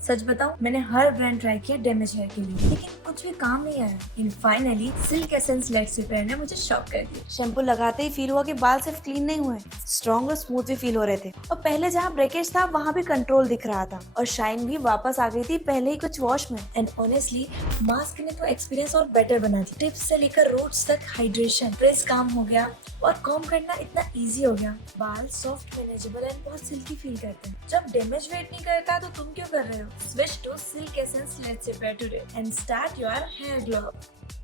सच बताऊं, मैंने हर brand try किया डैमेज हेयर के लिए, लेकिन कुछ भी काम नहीं आया। इन finally silk essence let's repair ने मुझे शॉक कर दिया। शैम्पू लगाते ही फील हुआ कि बाल सिर्फ क्लीन नहीं हुए, स्ट्रॉन्ग और स्मूथ भी फील हो रहे थे। और पहले जहाँ ब्रेकेज था वहाँ भी कंट्रोल दिख रहा था और शाइन भी वापस आ गई थी पहले ही कुछ वॉश में। एंड ऑनेस्टली मास्क ने तो एक्सपीरियंस और बेटर बना दिया। टिप्स से लेकर रूट्स तक हाइड्रेशन, प्रेस काम हो गया और कॉम्ब करना इतना इजी हो गया। बाल सॉफ्ट, मैनेजेबल एंड बहुत सिल्की फील करते हैं। जब डैमेज वेट नहीं करता तो तुम क्यों कर रहे हो? Switch to silk essence let's repair today and start your hair glow.